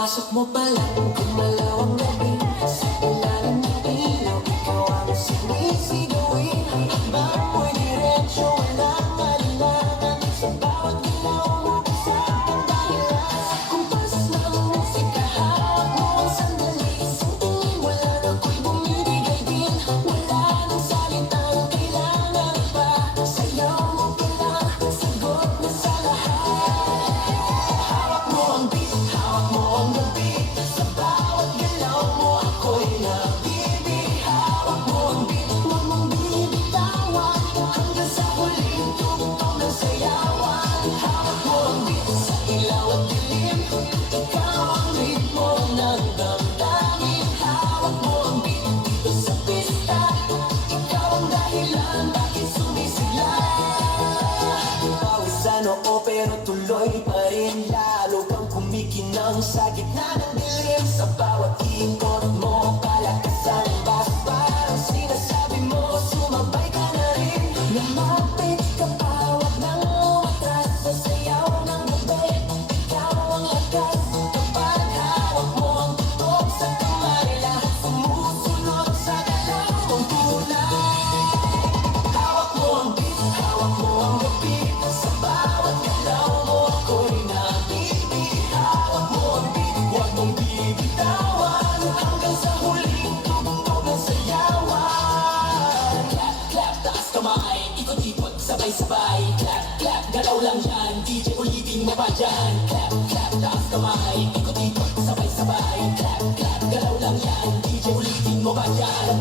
Pagpasok mo pa lang, gumalaw ang gabi. Sa ilalim ng ilaw, ikaw ang sinisigawi. Habang mo'y diretsyo, walang alinlangan. Sa bawat galaw mo, kasama ang dahilan. Kumpas ng musika, hawak mo ang sandali. Isang tingin, wala na ko'y bumibigay din. Wala nang salitang kailangan pa. Sayaw mo pa lang, sagot na sa lahat. Hawak mo ang beat, hawak mo ang gabi. Sa bawat galaw mo, ako'y nabibig. Hawak mo ang beat, huwag mong bibitawan. Hanggang sa huling tugtog ng sayawan. Hawak mo ang beat, sa ilaw at dilim. Ikaw ang ritmo ng damdamin. Hawak mo ang beat, dito sa pista. Ikaw ang dahilan, bakit sumisigla. Pawisan oo pero tuloy pa rin. Lalo kang kumikinang sa gitna ng dilim. Sa bawat ikot mo, palakasan ang bass. Parang sinasabi mo, sumabay ka na rin. Lumapit ka pa, wag nang umatras. Sa sayaw ng gabi, ikaw ang lakas. Kapag hawak mo ang tutok sa kamay, lahat sumusunod sa galaw mong tunay. Hawak mo ang beat, hawak mo ang gabi. Sa bawat galaw mo, ako'y nabibig. Hawak mo ang beat, huwag mong bibitawan. Hanggang sa huling tugtog ng sayawan. Clap, clap, taas kamay, ikot-ikot, sabay-sabay. Clap, clap, galaw lang yan, DJ ulitin mo pa dyan. Clap, clap, taas kamay, ikot-ikot, sabay-sabay. Clap, clap, galaw lang yan, DJ ulitin mo pa dyan.